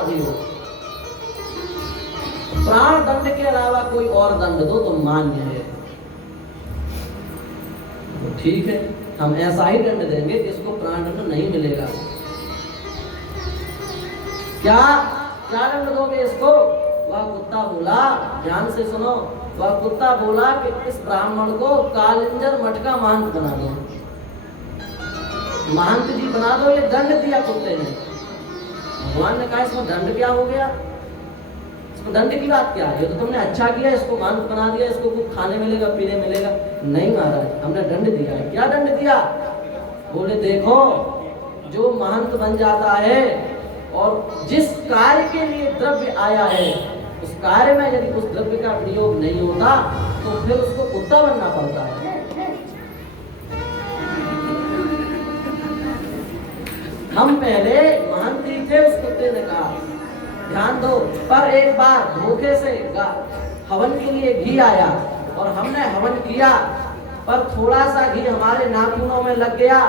अपराधी हो, प्राण दंड के अलावा कोई और दंड दो तो मान्य है। तो ठीक है, हम ऐसा ही दंड देंगे, इसको प्राण दंड नहीं मिलेगा। क्या क्या दंड दोगे इसको? वह कुत्ता बोला, ध्यान से सुनो, वह कुत्ता बोला कि इस ब्राह्मण को कालिंजर मठ का महंत बना दो, महंत जी बना दो। ये दंड दिया कुत्ते ने। भगवान ने कहा इसमें दंड क्या हो गया, इसमें दंड की बात क्या है? तो तुमने अच्छा किया, इसको महंत बना दिया, इसको कुछ खाने मिलेगा, पीने मिलेगा। नहीं महाराज, हमने दंड दिया है। क्या दंड दिया? बोले देखो, जो महंत बन जाता है और जिस कार्य के लिए द्रव्य आया है उस कार्य में यदि उस द्रव्य का प्रयोग नहीं होता तो फिर उसको कुत्ता बनना पड़ता है। हम पहले महंत ही थे, उस कुत्ते ने कहा ध्यान दो। पर एक बार धोखे से हवन के लिए घी आया और हमने हवन किया, पर थोड़ा सा घी हमारे नाखूनों में लग गया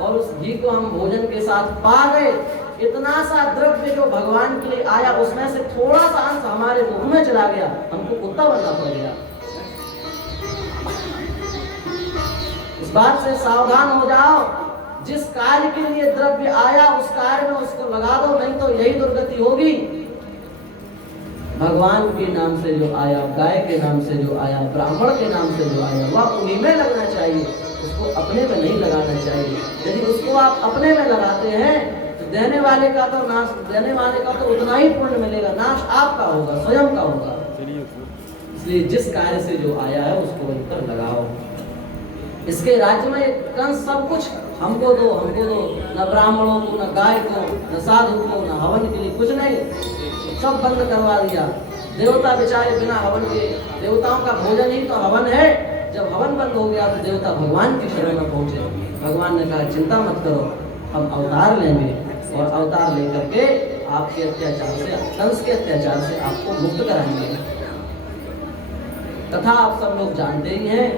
और उस घी को हम भोजन के साथ पा गए। इतना सा द्रव्य जो भगवान के लिए आया उसमें से थोड़ा सा अंश हमारे मुंह में चला गया, हमको कुत्ता बनना पड़ गया। इस बात से सावधान हो जाओ, जिस कार्य के लिए द्रव्य आया उस कार्य में उसको लगा दो, नहीं तो यही दुर्गति होगी। भगवान के नाम से जो आया, गाय के नाम से जो आया, ब्राह्मण के नाम से जो आया, वह उन्हीं में लगना चाहिए, उसको अपने में नहीं लगाना चाहिए। यदि उसको आप अपने में लगाते हैं तो देने वाले का तो नाश, देने वाले का तो उतना ही पुण्य मिलेगा, नाश आपका होगा, स्वयं का होगा। इसलिए जिस कार्य से जो आया है उसको वहीं पर लगाओ। इसके राज्य में कंस सब कुछ हमको दो, हमको दो, न ब्राह्मणों को, न गाय को, न साधु को, न हवन के लिए कुछ नहीं, सब बंद करवा दिया। देवता बेचारे बिना हवन के, देवताओं का भोजन ही तो हवन है। जब हवन बंद हो गया तो देवता भगवान की शरण में पहुंचे। भगवान ने कहा चिंता मत करो, हम अवतार लेंगे और अवतार लेकर के आपके अत्याचार से, कंस के अत्याचार से आपको मुक्त कराएंगे। तथा आप सब लोग जानते ही हैं,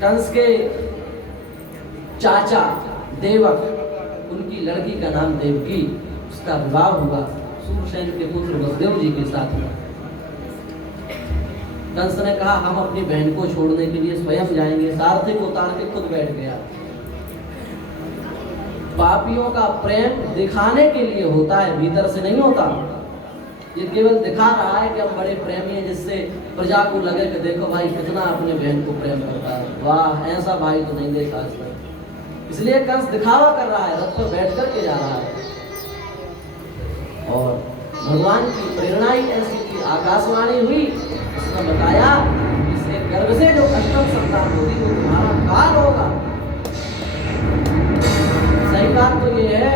कंस के चाचा देवक, उनकी लड़की का नाम देवकी, उसका विवाह हुआ सूरसेन के पुत्र वसुदेव जी के साथ हुआ। कंस ने कहा हम अपनी बहन को छोड़ने के लिए स्वयं जाएंगे, सारथी को उतार के खुद बैठ गया। पापियों का प्रेम दिखाने के लिए होता है, भीतर से नहीं होता। ये केवल दिखा रहा है कि हम बड़े प्रेमी हैं, जिससे प्रजा को लगे कि देखो भाई कितना अपने बहन को प्रेम करता है, वाह ऐसा भाई तो नहीं देखा आज तक। इसलिए कंस दिखावा कर रहा है, रथ पर बैठ करके जा रहा है। और भगवान की प्रेरणा ही ऐसी थी, आकाशवाणी हुई, उसने बताया इसके गर्भ से जो अष्टम संतान होगी वो तुम्हारा काल होगा। सही बात तो ये है,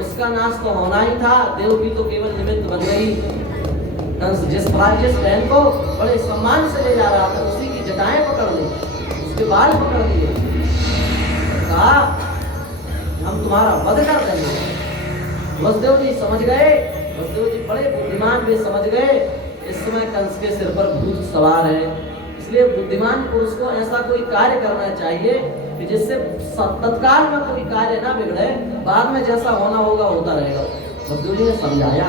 उसका नाश तो होना ही था, देवकी तो केवल निमित्त बन गई। कंस जिस बहन को बड़े सम्मान से ले जा रहा था उसी की जटाएं पकड़ ली, उसके बाल पकड़ लिए, कहा हम तुम्हारा वध कर देंगे। वसुदेव जी समझ गए, वसुदेव जी बड़े बुद्धिमान भी समझ गए इस समय कंस के सिर पर भूत सवार है। इसलिए बुद्धिमान पुरुष को ऐसा कोई कार्य करना चाहिए कि जिससे तत्काल में कोई कार्य ना बिगड़े, बाद में जैसा होना होगा होता रहेगा। वसुदेव जी ने समझाया,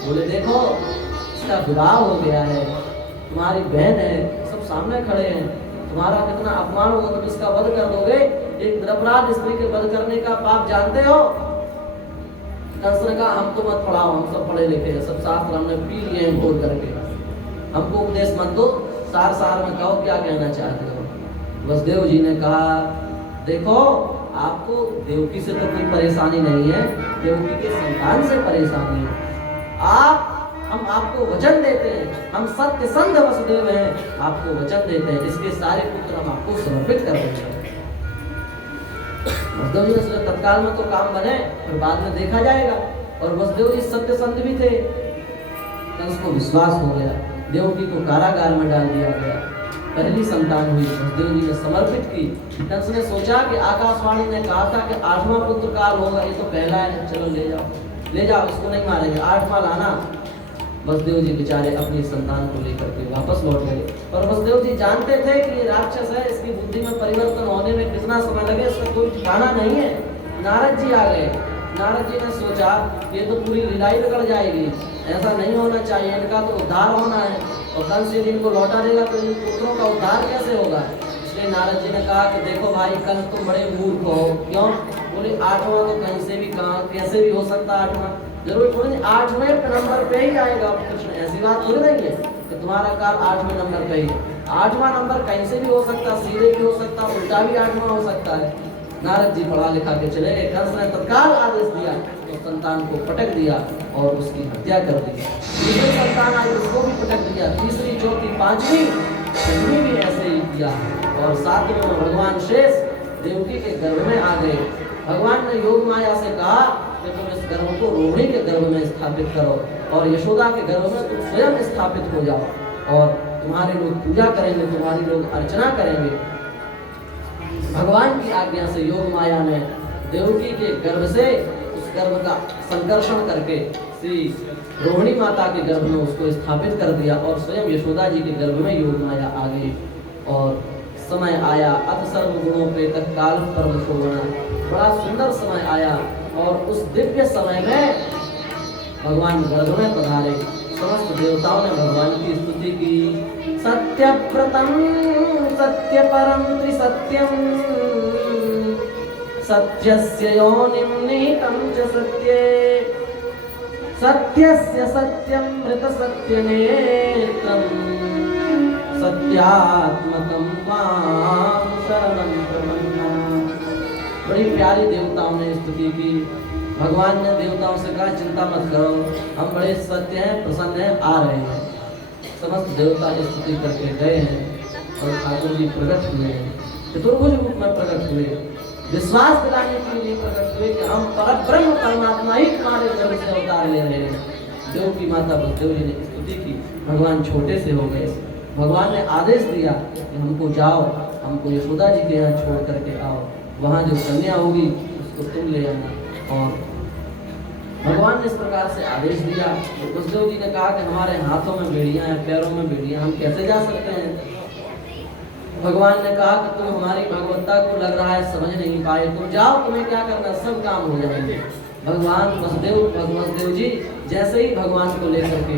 बोले देखो इसका विवाह हो गया है, तुम्हारी बहन है, सब सामने खड़े हैं, तुम्हारा कितना अपमान होगा, तुम इसका वध कर दोगे। एक निरपराध स्त्री के वध करने का पाप जानते हो? कंस ने कहा हम तो मत पढ़ाओ, हम सब पढ़े लिखे हैं, सब शास्त्र हमने पी लिए हैं बोल करके, हमको उपदेश मत दो, सार सार में कहो क्या कहना चाहते हो। वसुदेव जी ने कहा देखो आपको देवकी से तो कोई परेशानी नहीं है, देवकी के संतान से परेशानी है। हम आपको वचन देते हैं, हम सत्य संध वसुदेव हैं, आपको वचन देते हैं, इसके सारे पुत्र हम आपको समर्पित कर देते हैं। वसुदेव जी ने सोचा तत्काल में तो काम बने, फिर बाद में देखा जाएगा। और वसुदेव जी सत्य संध भी थे। कंस को विश्वास हो गया, देवकी को कारागार में डाल दिया गया। पहली संतान हुई, वसुदेव जी ने समर्पित की। कंस ने सोचा कि आकाशवाणी ने कहा था कि 8वां पुत्र काल होगा, ये तो पहला है, चलो ले जाओ, इसको नहीं मारेंगे, 8वां लाना। वसुदेव जी बेचारे अपनी संतान को लेकर के वापस लौट गए। पर वसुदेव जी जानते थे कि ये राक्षस है, इसकी बुद्धि में परिवर्तन होने में कितना समय लगे इसका कोई ठिकाना नहीं है। नारद जी आ गए। नारद जी ने सोचा ये तो पूरी लीलाई बिगड़ जाएगी, ऐसा नहीं होना चाहिए, इनका तो उद्धार होना है और कंस यदि इनको लौटा देगा तो इन पुत्रों का उद्धार कैसे होगा। इसलिए नारद जी ने कहा कि देखो भाई कंस तुम बड़े मूर्ख हो। क्यों? बोले 8वां तो कहीं से भी कहाँ कैसे भी हो सकता, 8वां जरूर थोड़ी 8वें नंबर पे ही आएगा। कुछ ऐसी बात थोड़ी नहीं है कि तुम्हारा काल 8वें नंबर पे ही, 8वां नंबर कहीं से भी हो सकता, सीधे भी हो सकता, उल्टा भी 8वां हो सकता है। नारद जी पढ़ा लिखा के चले गए। कंस ने तत्काल आदेश दिया तो संतान को पटक दिया और उसकी हत्या कर दी। दूसरी संतान आई उसको भी पटक दिया, तीसरी, चौथी, 5वीं, 6वीं भी ऐसे ही किया और 7वें में भगवान शेष देवकी के गर्भ में आ गए। भगवान ने योग माया से कहा कि तुम इस गर्भ को रोहिणी के गर्भ में स्थापित करो और यशोदा के गर्भ में तुम स्वयं स्थापित हो जाओ और तुम्हारे लोग पूजा करेंगे, तुम्हारी लोग अर्चना करेंगे। भगवान की आज्ञा से योग माया ने देवकी के गर्भ से उस गर्भ का संकर्षण करके श्री रोहिणी माता के गर्भ में उसको स्थापित कर दिया और स्वयं यशोदा जी के गर्भ में योग माया आ गई। और समय आया अत सर्व गुणों पे तक काल परम शोभना, बड़ा सुंदर समय आया और उस दिव्य समय में भगवान गर्भ में पधारे। समस्त देवताओं ने भगवान की स्तुति की। सत्यव्रतम सत्यपरम त्रिसत्यम सत्यस्य योनिं निहितं च सत्ये सत्यस्य सत्यं मृत सत्यनेत्रं सत्यात्मकं मां शरणं प्रपन्ना। बड़ी प्यारी देवताओं ने स्तुति की। भगवान ने देवताओं से कहा चिंता मत करो, हम बड़े सत्य हैं, प्रसन्न हैं, आ रहे हैं। समस्त देवता स्तुति करके गए हैं और ठाकुर जी प्रकट हुए हैं, चतुर्भुज रूप में प्रकट हुए, विश्वास दिलाने के लिए प्रकट हुए कि हम परब्रह्म परमात्मा ही तुम्हारे गर्भ से अवतार ले रहे हैं। देव की माता बलदेव जी ने स्तुति की। भगवान छोटे से हो गए। भगवान ने आदेश दिया कि हमको जाओ, हमको यशोदा जी के यहाँ छोड़ करके आओ, वहाँ जो कन्या होगी उसको तुम ले आना। और भगवान ने इस प्रकार से आदेश दिया। बलदेव जी ने कहा कि हमारे हाथों में बेड़ियां हैं, पैरों में बेड़ियां, हम कैसे जा सकते हैं। भगवान ने कहा कि तुम हमारी भगवत्ता को लग रहा है समझ नहीं पाए, तुम जाओ, तुम्हें क्या करना, सब काम हो जाएंगे। भगवान वसुदेव जी जैसे ही भगवान को लेकर के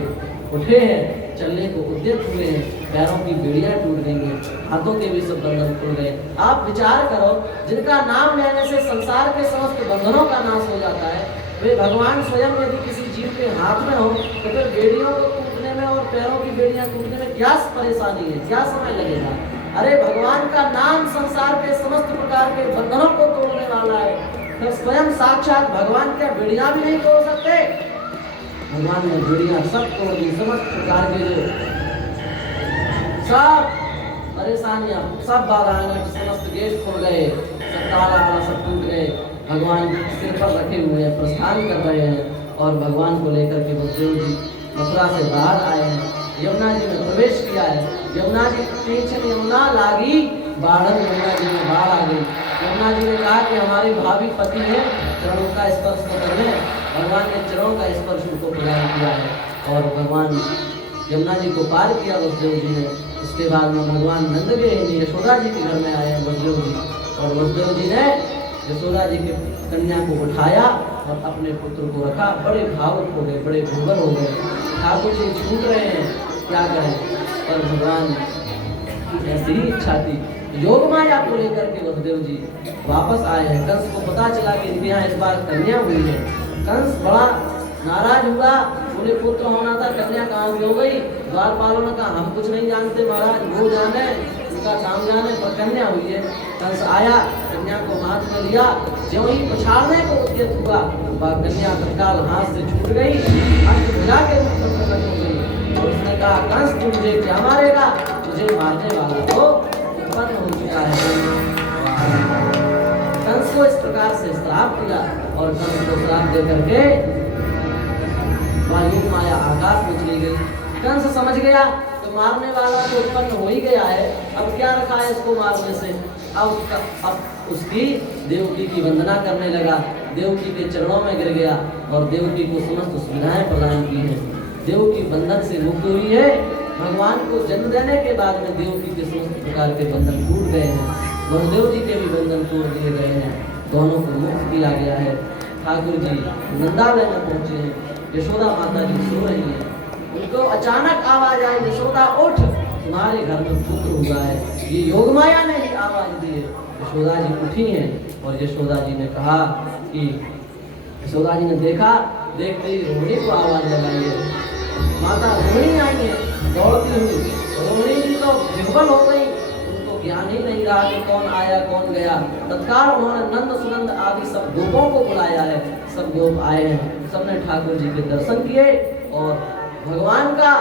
उठे हैं, चलने को उद्यत हुए हैं, पैरों की बेड़ियां टूट गई, हाथों के भी सब बंधन खुल गए। आप विचार करो, जिनका नाम लेने से संसार के समस्त बंधनों का नाश हो जाता है, वे भगवान स्वयं यदि किसी जीव के हाथ में हो तो फिर बेड़ियों को टूटने में और पैरों की बेड़ियां टूटने में क्या परेशानी है, क्या समय लगेगा। अरे भगवान का नाम संसार के समस्त प्रकार के बंधनों को तोड़ने वाला है, तो स्वयं साक्षात भगवान क्या बेड़ियां भी नहीं तोड़ सकते। भगवान ने बेड़ियां सब तोड़ दी, समस्त प्रकार के जो सब परेशानियां, सब बाधाएं, समस्त गेट खुल गए, सब ताला सब टूट गए। भगवान सिर पर रखे हुए हैं, प्रस्थान कर रहे हैं और भगवान को लेकर के बलदेव जी मथुरा से बाहर आए हैं, यमुना जी में प्रवेश किया है। यमुना जी तीन यमुना लागी बाढ़, यमुना जी में बाढ़ आ गई। यमुना जी ने कहा कि हमारे भावी पति हैं, चरणों का स्पर्श कर रहे हैं। भगवान ने चरणों का स्पर्श उनको प्रदान किया है और भगवान यमुना जी को पार किया बलदेव जी ने। उसके बाद में भगवान नंद के यशोदा जी के घर में आए हैं बलदेव जी, और बलदेव जी ने यशोदा जी के कन्या को उठाया और अपने पुत्र को रखा। बड़े भावुक हो गए, बड़े भंगर हो गए। ठाकुर जी छूट रहे हैं, क्या करें, पर भगवान की ऐसी ही इच्छा थी। योग माया को लेकर के बलदेव जी वापस आए हैं। कंस को पता चला कि इनके यहाँ इस बार कन्या हुई है। कंस बड़ा नाराज हुआ, बोले पुत्र होना था, कन्या कहाँ की हो गई। द्वारपालों ने कहा हम कुछ नहीं जानते महाराज, वो जाने, उनका काम जाने, पर कन्या हुई है। कंस आया, कन्या को हाथ में लिया, ज्यों ही पछाड़ने को उद्यत हुआ, वह कन्या तत्काल हाथ से छूट गई, अष्टभुजा के रूप में प्रकट हो गई। और उसने कहा कंस तू मुझे क्या मारेगा, तुझे मारने वाला तो उत्पन्न हो चुका है। कंस को इस प्रकार से श्राप दिया और कंस को श्राप दे करके योग माया आकाश में चली गई। कंस समझ गया तो मारने वाला तो उत्पन्न हो ही गया है, अब क्या रखा है इसको मारने से। अब उसकी देवकी की वंदना करने लगा, देवकी के चरणों में गिर गया और देवकी को समस्त सुविधाएं प्रदान की हैं। देवकी बंधन से मुक्त हुई है। भगवान को जन्म देने के बाद में देवकी के समस्त प्रकार के बंधन टूट गए हैं। वसुदेव जी के भी बंधन तोड़ दिए गए हैं, दोनों को मुक्त किया गया है। ठाकुर जी वृंदावन में पहुंचे हैं। यशोदा माता जी सो रही हैं, उनको अचानक आवाज आई, यशोदा उठ, तुम्हारे घर में पुत्र हुआ है। ये योग माया ने ही आवाज दी है। यशोदा जी उठी हैं और यशोदा जी ने कहा कि यशोदा जी ने देखा, देखते ही रोहिणी को आवाज लगाई है। माता रोहिणी आई है दौड़ती हुई, रोहिणी जी तो विह्वल हो गई, उनको ज्ञान ही नहीं रहा कि कौन आया कौन गया। तत्काल उन्होंने नंद सुनंद आदि सब गोपों को बुलाया है, सब गोप आए हैं, सबने ठाकुर जी के दर्शन किए और भगवान का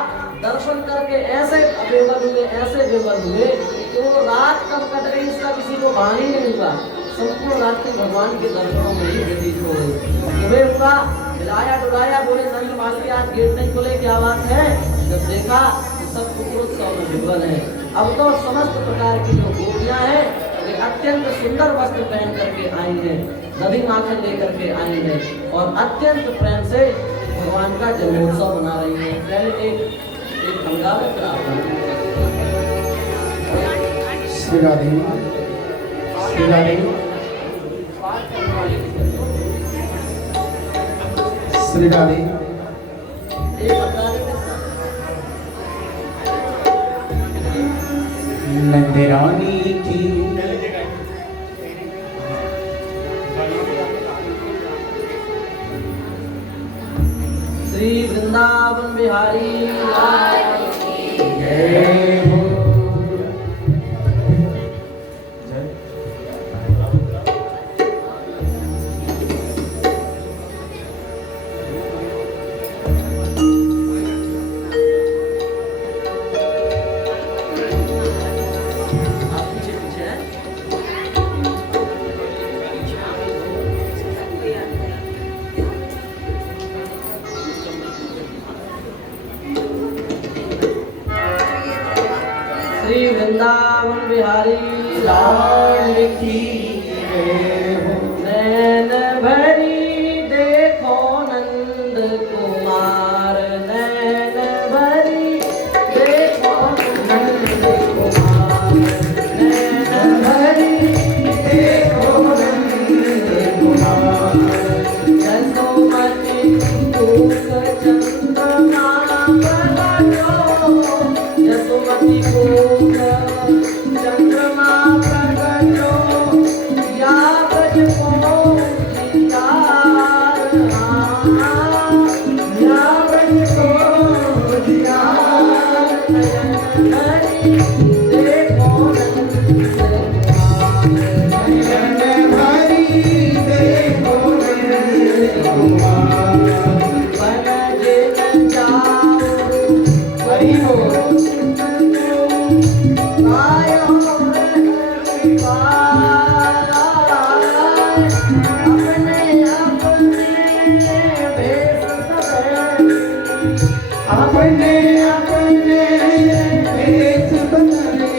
दर्शन करके ऐसे बेबल हुए, ऐसे बेबल हुए कि वो रात कब कट गई इसका किसी को भान ही नहीं हुआ। संपूर्ण रात्रि भगवान के दर्शनों में ही व्यतीत हो गई। सुबह हुआ, हिलाया डुलाया, बोले नंद मासी आज गेट नहीं खुले, क्या बात है? जब देखा तो सब पुत्रोत्सव में विह्वल है। अब तो समस्त प्रकार की जो गोपियां हैं वे अत्यंत सुंदर वस्त्र पहन करके आई हैं, दधी माखन लेकर के आई हैं और अत्यंत प्रेम से भगवान का जन्मोत्सव मना रही हैं। पहले एक गंगा में श्री राधे श्री राधे श्री राधे नंद रानी की श्री वृंदावन बिहारी लाल की जय हो। श्री वृंदावन बिहारी लाल की जय हो। नैन भरी देखो नंद कुमार, नैन भरी देखो नंद कुमार, नैन भरी देखो नंद कुमार, जसोमति कोक चंद्रमा प्रगटो, जसोमति कोक चंद्रमा प्रगटो, या बजको जियार, या बजको जियार, नयन भरी देखो नंद कुमार, नयन भरी देखो नंद कुमार। बनजे न जाओ हरि बोल। अपने अपने भेष बदले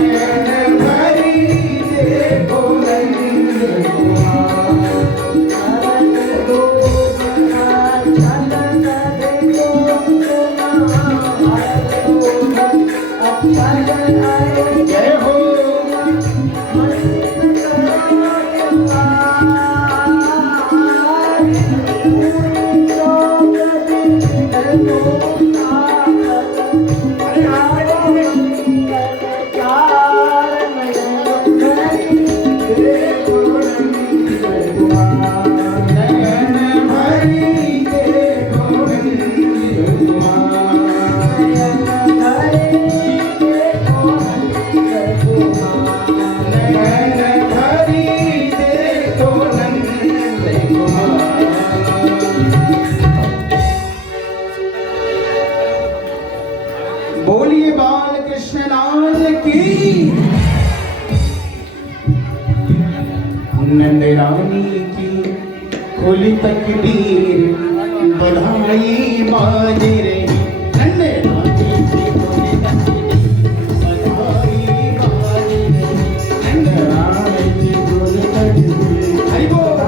नयन भरी देखो नंद कुमार। जय हो। नयन भरी देखो नंद कुमार। नयन भरी देखो नंद कुमार। बोलिए बाल कृष्ण लाल की, नंद रानी की खुली तकदीर बधाई बाज रही। नंद रानी की खुली तकदीर बधाई बाज रही। नंद रानी की खुली तकदीर हरि बोल।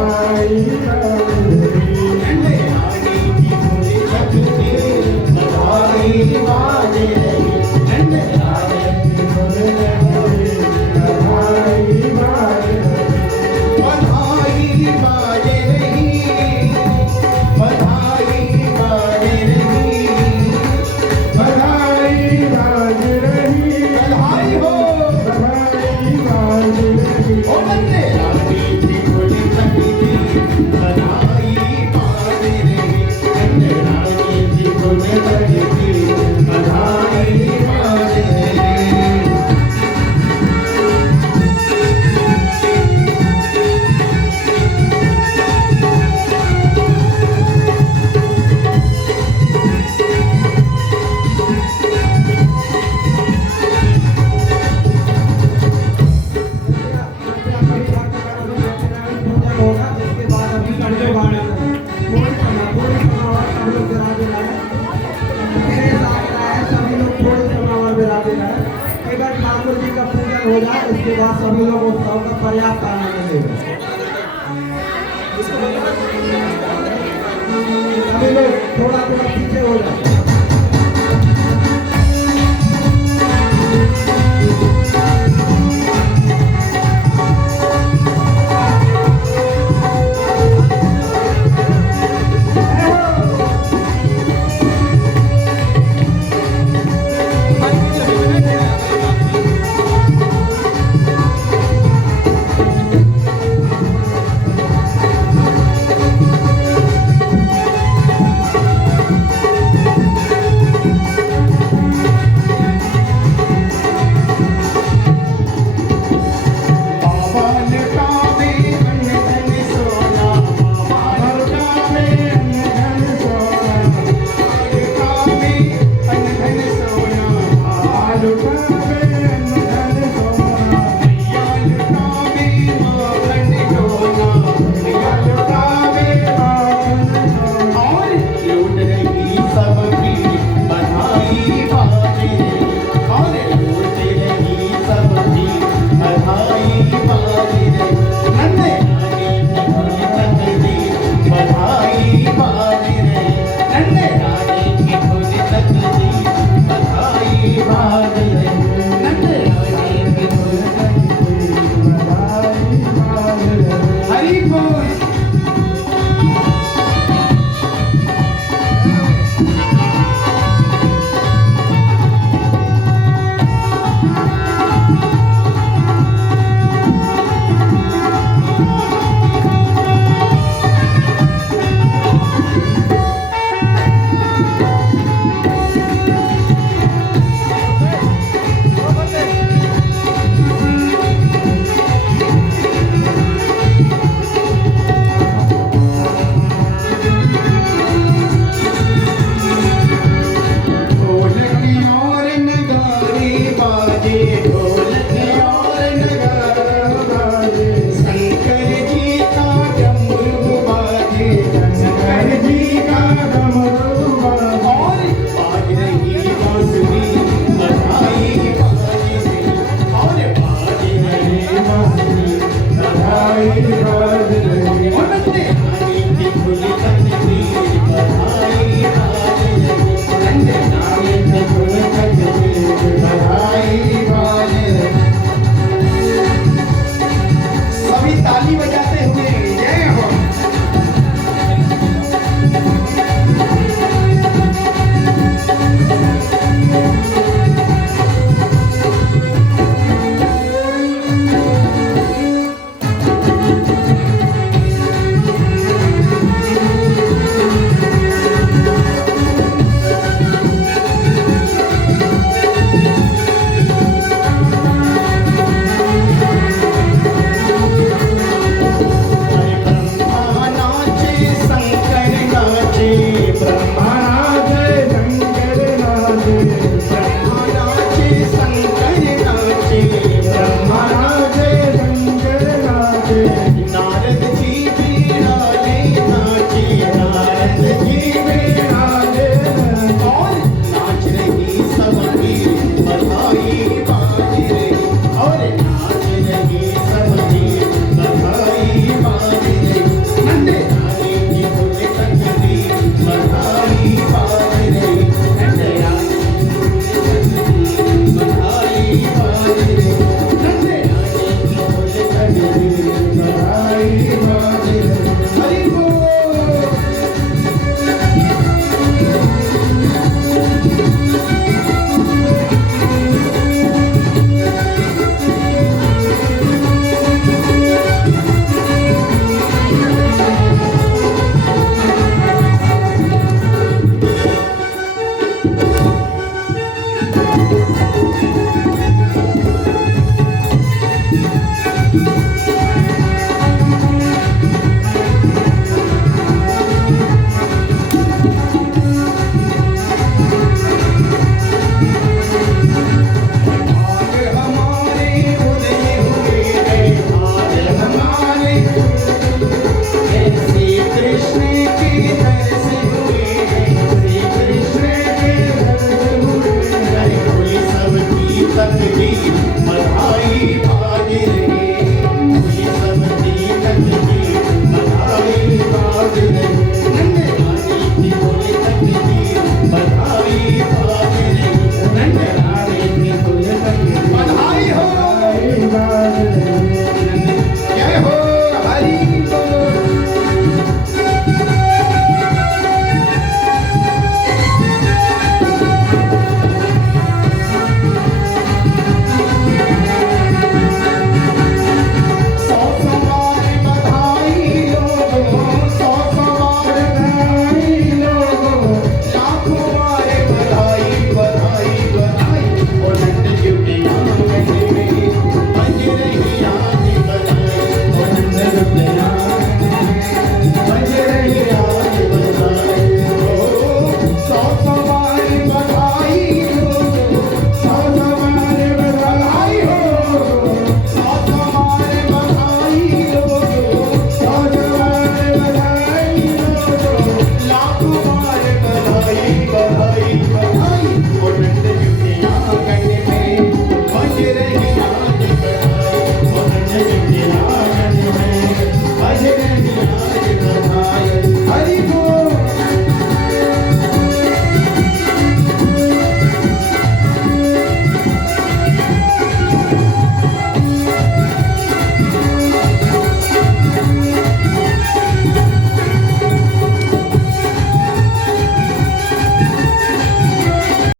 सब लोग विराजे रहे, मेरे साथ रहे, सभी लोग थोड़े समय और विराजे रहे। केवल ठाकुर जी का पूजन हो जाए, उसके बाद सभी लोग उत्सव का पर्याप्त आनंद लेंगे। सभी लोग थोड़ा थोड़ा पीछे हो जाए।